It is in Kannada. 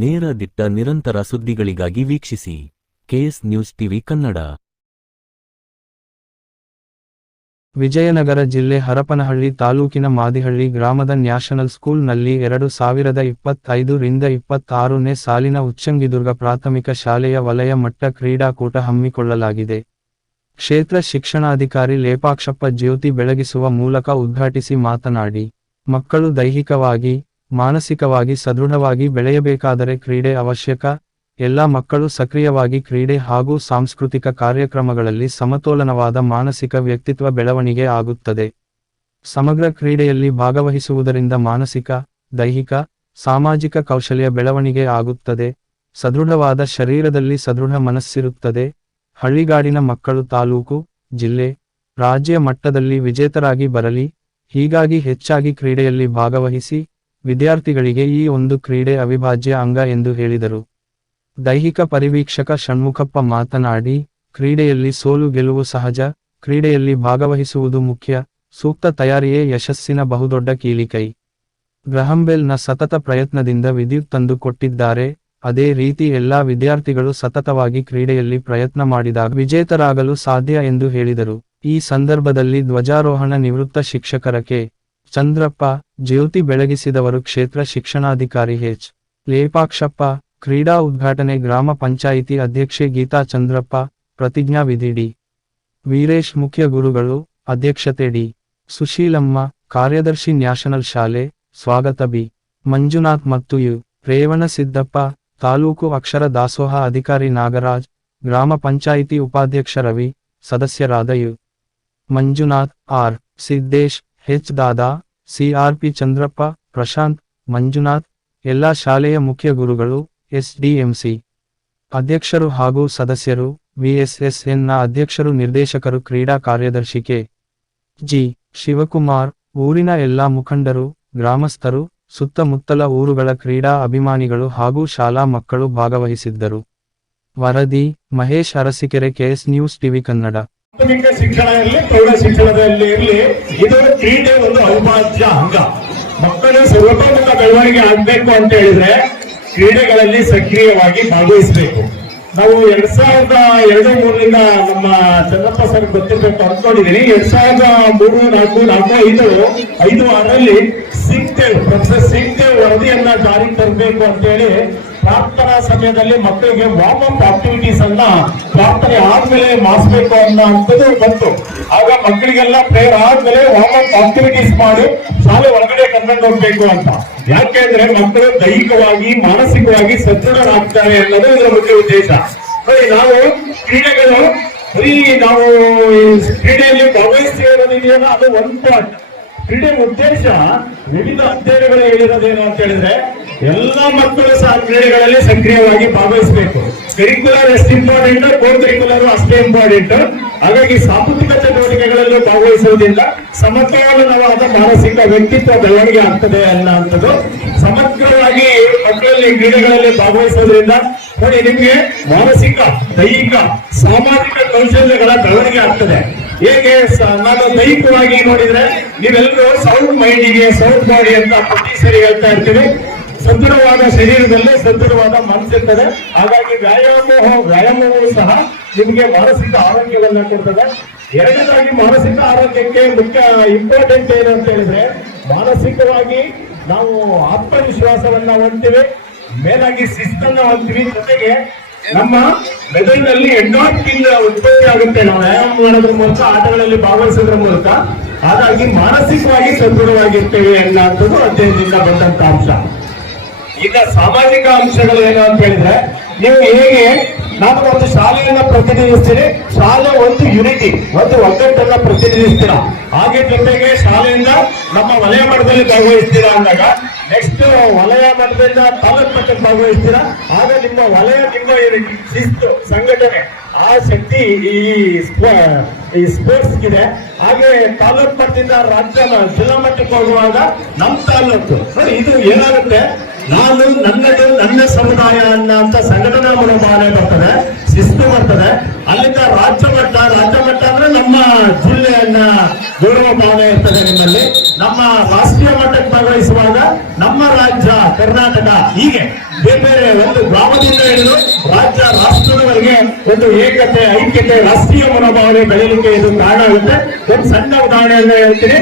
ನೇರ ದಿಟ್ಟ ನಿರಂತರ ಸುದ್ದಿಗಳಿಗಾಗಿ ವೀಕ್ಷಿಸಿ KS news TV Kannada. Vijayanagara ಜಿಲ್ಲೆ ಹರಪನಹಳ್ಳಿ ತಾಲೂಕಿನ ಮಾದಿಹಳ್ಳಿ ಗ್ರಾಮದ ನ್ಯಾಷನಲ್ ಸ್ಕೂಲ್ನಲ್ಲಿ 2025ರಿಂದ 26ನೇ ಸಾಲಿನ ಉಚ್ಚಂಗಿದುರ್ಗ ಪ್ರಾಥಮಿಕ ಶಾಲೆಯ ವಲಯ ಮಟ್ಟ ಕ್ರೀಡಾಕೂಟ ಹಮ್ಮಿಕೊಳ್ಳಲಾಗಿದೆ. ಕ್ಷೇತ್ರ ಶಿಕ್ಷಣಾಧಿಕಾರಿ ಲೇಪಾಕ್ಷಪ್ಪ ಜ್ಯೋತಿ ಬೆಳಗಿಸುವ ಮೂಲಕ ಉದ್ಘಾಟಿಸಿ ಮಾತನಾಡಿ, ಮಕ್ಕಳು ದೈಹಿಕವಾಗಿ, ಮಾನಸಿಕವಾಗಿ ಸದೃಢವಾಗಿ ಬೆಳೆಯಬೇಕಾದರೆ ಕ್ರೀಡೆ ಅವಶ್ಯಕ. ಎಲ್ಲ ಮಕ್ಕಳು ಸಕ್ರಿಯವಾಗಿ ಕ್ರೀಡೆ ಹಾಗೂ ಸಾಂಸ್ಕೃತಿಕ ಕಾರ್ಯಕ್ರಮಗಳಲ್ಲಿ ಸಮತೋಲನವಾದ ಮಾನಸಿಕ ವ್ಯಕ್ತಿತ್ವ ಬೆಳವಣಿಗೆ ಆಗುತ್ತದೆ. ಸಮಗ್ರ ಕ್ರೀಡೆಯಲ್ಲಿ ಭಾಗವಹಿಸುವುದರಿಂದ ಮಾನಸಿಕ, ದೈಹಿಕ, ಸಾಮಾಜಿಕ ಕೌಶಲ್ಯ ಬೆಳವಣಿಗೆ ಆಗುತ್ತದೆ. ಸದೃಢವಾದ ಶರೀರದಲ್ಲಿ ಸದೃಢ ಮನಸ್ಸಿರುತ್ತದೆ. ಹಳ್ಳಿಗಾಡಿನ ಮಕ್ಕಳು ತಾಲೂಕು, ಜಿಲ್ಲೆ, ರಾಜ್ಯ ಮಟ್ಟದಲ್ಲಿ ವಿಜೇತರಾಗಿ ಬರಲಿ. ಹೀಗಾಗಿ ಹೆಚ್ಚಾಗಿ ಕ್ರೀಡೆಯಲ್ಲಿ ಭಾಗವಹಿಸಿ. ವಿದ್ಯಾರ್ಥಿಗಳಿಗೆ ಈ ಒಂದು ಕ್ರೀಡೆ ಅವಿಭಾಜ್ಯ ಅಂಗ ಎಂದು ಹೇಳಿದರು. ದೈಹಿಕ ಪರಿವೀಕ್ಷಕ ಷಣ್ಮುಖಪ್ಪ ಮಾತನಾಡಿ, ಕ್ರೀಡೆಯಲ್ಲಿ ಸೋಲು ಗೆಲುವು ಸಹಜ, ಕ್ರೀಡೆಯಲ್ಲಿ ಭಾಗವಹಿಸುವುದು ಮುಖ್ಯ, ಸೂಕ್ತ ತಯಾರಿಯೇ ಯಶಸ್ಸಿನ ಬಹುದೊಡ್ಡ ಕೀಲಿಕೈ. ಗ್ರಹಂಬೆಲ್ ನ ಸತತ ಪ್ರಯತ್ನದಿಂದ ವಿದ್ಯುತ್ ತಂದು ಕೊಟ್ಟಿದ್ದಾರೆ. ಅದೇ ರೀತಿ ಎಲ್ಲಾ ವಿದ್ಯಾರ್ಥಿಗಳು ಸತತವಾಗಿ ಕ್ರೀಡೆಯಲ್ಲಿ ಪ್ರಯತ್ನ ಮಾಡಿದಾಗ ವಿಜೇತರಾಗಲು ಸಾಧ್ಯ ಎಂದು ಹೇಳಿದರು. ಈ ಸಂದರ್ಭದಲ್ಲಿ ಧ್ವಜಾರೋಹಣ ನಿವೃತ್ತ ಶಿಕ್ಷಕರ ಕೆ. ಚಂದ್ರಪ್ಪ, ಜ್ಯೋತಿ ಬೆಳಗಿಸಿದವರು ಕ್ಷೇತ್ರ ಶಿಕ್ಷಣಾಧಿಕಾರಿ ಎಚ್. ಲೇಪಾಕ್ಷಪ್ಪ, ಕ್ರೀಡಾ ಉದ್ಘಾಟನೆ ಗ್ರಾಮ ಪಂಚಾಯಿತಿ ಅಧ್ಯಕ್ಷೆ ಗೀತಾ ಚಂದ್ರಪ್ಪ, ಪ್ರತಿಜ್ಞಾ ವಿಧಿ ಡಿ. ವೀರೇಶ್ ಮುಖ್ಯ ಗುರುಗಳು, ಅಧ್ಯಕ್ಷತೆ ಡಿ. ಸುಶೀಲಮ್ಮ, ಕಾರ್ಯದರ್ಶಿ ನ್ಯಾಷನಲ್ ಶಾಲೆ, ಸ್ವಾಗತ ಬಿ. ಮಂಜುನಾಥ್ ಮತ್ತು ಯು. ರೇವಣಸಿದ್ದಪ್ಪ, ತಾಲೂಕು ಅಕ್ಷರ ದಾಸೋಹ ಅಧಿಕಾರಿ ನಾಗರಾಜ್, ಗ್ರಾಮ ಪಂಚಾಯಿತಿ ಉಪಾಧ್ಯಕ್ಷ ರವಿ, ಸದಸ್ಯರಾದ U. Manjunath, R. Siddesh, H. Dada, CRP Chandrappa, Prashanth, Manjunath, ಎಲ್ಲಾ ಶಾಲೆಯ ಮುಖ್ಯ ಗುರುಗಳು, ಎಸ್ಡಿಎಂಸಿ ಅಧ್ಯಕ್ಷರು ಹಾಗೂ ಸದಸ್ಯರು, ವಿಎಸ್ಎಸ್ಎನ್ ನ ಅಧ್ಯಕ್ಷರು, ನಿರ್ದೇಶಕರು, ಕ್ರೀಡಾ ಕಾರ್ಯದರ್ಶಿ ಕೆ. ಜಿ. ಶಿವಕುಮಾರ್, ಊರಿನ ಎಲ್ಲಾ ಮುಖಂಡರು, ಗ್ರಾಮಸ್ಥರು, ಸುತ್ತಮುತ್ತಲ ಊರುಗಳ ಕ್ರೀಡಾ ಅಭಿಮಾನಿಗಳು ಹಾಗೂ ಶಾಲಾ ಮಕ್ಕಳು ಭಾಗವಹಿಸಿದ್ದರು. ವರದಿ Mahesh Arasikere, KS news TV Kannada. ಪ್ರಾಥಮಿಕ ಶಿಕ್ಷಣ ಇರಲಿ, ಪ್ರೌಢ ಶಿಕ್ಷಣದಲ್ಲಿ ಇರಲಿ, ಇದು ಕ್ರೀಡೆ ಒಂದು ಅವಿಭಾಜ್ಯ ಅಂಗ. ಮಕ್ಕಳ ಸರ್ವತೋಮುಖ ಬೆಳವಣಿಗೆ ಆಗ್ಬೇಕು ಅಂತ ಹೇಳಿದ್ರೆ ಕ್ರೀಡೆಗಳಲ್ಲಿ ಸಕ್ರಿಯವಾಗಿ ಭಾಗವಹಿಸಬೇಕು. ನಾವು 2002-2003 ನಮ್ಮ ಚಂದ್ರಪ್ಪ ಸರ್ ಗೊತ್ತಿರ್ಬೇಕು ಅನ್ಕೊಂಡಿದೀನಿ. 2003-2004-2005-2006 ಸಿಂಗ್ದೇವ್, ಪ್ರೊಫೆಸರ್ ಸಿಂಗ್ದೇವ್ ವರದಿಯನ್ನ ಜಾರಿಗೆ ತರಬೇಕು ಅಂತ ಹೇಳಿ ಪ್ರಾರ್ಥನಾ ಸಮಯದಲ್ಲಿ ಮಕ್ಕಳಿಗೆ ವಾರ್ಮ್ ಅಪ್ ಆಕ್ಟಿವಿಟೀಸ್ ಅನ್ನ ಪ್ರಾರ್ಥನೆ ಆದ್ಮೇಲೆ ಮಾಡಿಸ್ಬೇಕು ಅನ್ನೋಂಥದ್ದು ಬಂತು. ಆಗ ಮಕ್ಕಳಿಗೆಲ್ಲ ಪ್ರೇಯರ್ ಆದ್ಮೇಲೆ ವಾರ್ಮ್ ಅಪ್ ಆಕ್ಟಿವಿಟೀಸ್ ಮಾಡಿ ಶಾಲೆ ಒಳಗಡೆ ಕರ್ಕೊಂಡು ಹೋಗ್ಬೇಕು ಅಂತ. ಯಾಕೆಂದ್ರೆ ಮಕ್ಕಳು ದೈಹಿಕವಾಗಿ, ಮಾನಸಿಕವಾಗಿ ಸದೃಢರಾಗ್ತಾರೆ ಅನ್ನೋದು ಇದರ ಮುಖ್ಯ ಉದ್ದೇಶ. ನೋಡಿ, ನಾವು ಕ್ರೀಡೆಗಳು ನಾವು ಕ್ರೀಡೆಯಲ್ಲಿ ಭಾಗವಹಿಸಿರೋದಿದೆಯಲ್ಲ, ಅದು ಒಂದು ಪಾರ್ಟ್. ಕ್ರೀಡೆ ಉದ್ದೇಶ ವಿವಿಧ ಅಧ್ಯಯನಗಳು ಹೇಳಿರೋದೇನು ಅಂತ ಹೇಳಿದ್ರೆ ಎಲ್ಲ ಮಕ್ಕಳು ಸಹ ಕ್ರೀಡೆಗಳಲ್ಲಿ ಸಕ್ರಿಯವಾಗಿ ಭಾಗವಹಿಸಬೇಕು. ಕರಿಕ್ಯುಲರ್ ಎಷ್ಟು ಇಂಪಾರ್ಟೆಂಟ್, ಕೋ ಕರಿಕ್ಯುಲರ್ ಅಷ್ಟೇ ಇಂಪಾರ್ಟೆಂಟ್. ಹಾಗಾಗಿ ಸಾಂಸ್ಕೃತಿಕ ಚಟುವಟಿಕೆಗಳಲ್ಲೂ ಭಾಗವಹಿಸುವುದರಿಂದ ಸಮತೋಲನವಾದ ಮಾನಸಿಕ ವ್ಯಕ್ತಿತ್ವ ಬೆಳವಣಿಗೆ ಆಗ್ತದೆ ಅನ್ನೋಂಥದ್ದು. ಸಮಗ್ರವಾಗಿ ಮಕ್ಕಳಲ್ಲಿ ಕ್ರೀಡೆಗಳಲ್ಲಿ ಭಾಗವಹಿಸೋದ್ರಿಂದ ನೋಡಿ, ನಿಮ್ಗೆ ಮಾನಸಿಕ, ದೈಹಿಕ, ಸಾಮಾಜಿಕ ಕೌಶಲ್ಯಗಳ ಬೆಳವಣಿಗೆ ಆಗ್ತದೆ. ಹೇಗೆ ನಾನು ದೈಹಿಕವಾಗಿ ನೋಡಿದ್ರೆ ನೀವೆಲ್ಲರೂ ಸೌಂಡ್ ಮೈಂಡಿಗೆ ಸೌಂಡ್ ಬಾಡಿ ಅಂತ ಪ್ರತಿ ಸರಿ ಹೇಳ್ತಾ ಇರ್ತೀವಿ. ಸದೃಢವಾದ ಶರೀರದಲ್ಲಿ ಸದೃಢವಾದ ಮನಸ್ಸಿರ್ತದೆ. ಹಾಗಾಗಿ ವ್ಯಾಯಾಮವೂ ಸಹ ನಿಮಗೆ ಮಾನಸಿಕ ಆರೋಗ್ಯವನ್ನ ಕೊಡ್ತದೆ. ಎರಡನೇದಾಗಿ ಮಾನಸಿಕ ಆರೋಗ್ಯಕ್ಕೆ ಮುಖ್ಯ ಇಂಪಾರ್ಟೆಂಟ್ ಏನು ಅಂತ ಹೇಳಿದ್ರೆ ಮಾನಸಿಕವಾಗಿ ನಾವು ಆತ್ಮವಿಶ್ವಾಸವನ್ನ ಹೊಂದ್ತೀವಿ, ಮೇಲಾಗಿ ಶಿಸ್ತನ್ನ ಹೊಂದ್ತೀವಿ. ಜೊತೆಗೆ ನಮ್ಮ ಮೆದುಳಿನಲ್ಲಿ ಎಂಡೋರ್ಫಿನ್ ಉತ್ಪತ್ತಿ ಆಗುತ್ತೆ ನಾವು ವ್ಯಾಯಾಮ ಮಾಡೋದ್ರ ಮೂಲಕ, ಆಟಗಳಲ್ಲಿ ಭಾಗವಹಿಸೋದ್ರ ಮೂಲಕ. ಹಾಗಾಗಿ ಮಾನಸಿಕವಾಗಿ ಸದೃಢವಾಗಿರ್ತೇವೆ ಅನ್ನೋಂಥದ್ದು ಅಧ್ಯಯನದಿಂದ ಬಂದಂತ ಅಂಶ. ಈಗ ಸಾಮಾಜಿಕ ಅಂಶಗಳು ಏನು ಅಂತ ಹೇಳಿದ್ರೆ, ನೀವು ಹೇಗೆ ನಾನು ಒಂದು ಶಾಲೆಯನ್ನ ಪ್ರತಿನಿಧಿಸ್ತೀರಿ, ಶಾಲೆ ಒಂದು ಯುನಿಟಿ, ಒಂದು ಒಗ್ಗಟ್ಟನ್ನ ಪ್ರತಿನಿಧಿಸ್ತೀರಾ. ಹಾಗೆ ಜೊತೆಗೆ ಶಾಲೆಯಿಂದ ನಮ್ಮ ವಲಯ ಮಟ್ಟದಲ್ಲಿ ಭಾಗವಹಿಸ್ತೀರಾ ಅಂದಾಗ ನೆಕ್ಸ್ಟ್ ವಲಯ ಮಟ್ಟದಿಂದ ತಾಲೂಕು ಮಟ್ಟಕ್ಕೆ ಭಾಗವಹಿಸ್ತೀರಾ. ಆಗ ನಿಮ್ಮ ವಲಯ, ನಿಮ್ಮ ಶಿಸ್ತು, ಸಂಘಟನೆ, ಆ ಶಕ್ತಿ ಈ ಸ್ಪೋರ್ಟ್ಸ್ ಇದೆ. ಹಾಗೆ ತಾಲೂಕು ಮಟ್ಟದಿಂದ ರಾಜ್ಯ, ಜಿಲ್ಲಾ ಮಟ್ಟಕ್ಕೆ ಹೋಗುವಾಗ ನಮ್ಮ ತಾಲೂಕು ಇದು ಏನಾಗುತ್ತೆ, ನಾನು ನನ್ನದು, ನನ್ನ ಸಮುದಾಯ ಅನ್ನೋಂಥ ಸಂಘಟನಾ ಮನೋಭಾವನೆ ಬರ್ತದೆ, ಶಿಸ್ತು ಬರ್ತದೆ. ಅಲ್ಲಿಂದ ರಾಜ್ಯ ಮಟ್ಟ ಅಂದ್ರೆ ನಮ್ಮ ಜಿಲ್ಲೆಯನ್ನ ಗೌರವ ಭಾವನೆ ಇರ್ತದೆ ನಿಮ್ಮಲ್ಲಿ. ನಮ್ಮ ರಾಷ್ಟ್ರೀಯ ಮಟ್ಟಕ್ಕೆ ಭಾಗವಹಿಸುವಾಗ ನಮ್ಮ ರಾಜ್ಯ ಕರ್ನಾಟಕ ಹೀಗೆ ಬೇರೆ ಬೇರೆ ಒಂದು ಗ್ರಾಮದಿಂದ ಹಿಡಿದು ರಾಜ್ಯ ರಾಷ್ಟ್ರದವರೆಗೆ ಒಂದು ಏಕತೆ ಐಕ್ಯತೆ ರಾಷ್ಟ್ರೀಯ ಮನೋಭಾವನೆ ಬೆಳೆಯಲಿಕ್ಕೆ ಇದು ಕಾರಣ ಆಗುತ್ತೆ. ಒಂದು ಸಣ್ಣ ಉದಾಹರಣೆಯನ್ನ ಹೇಳ್ತೀನಿ.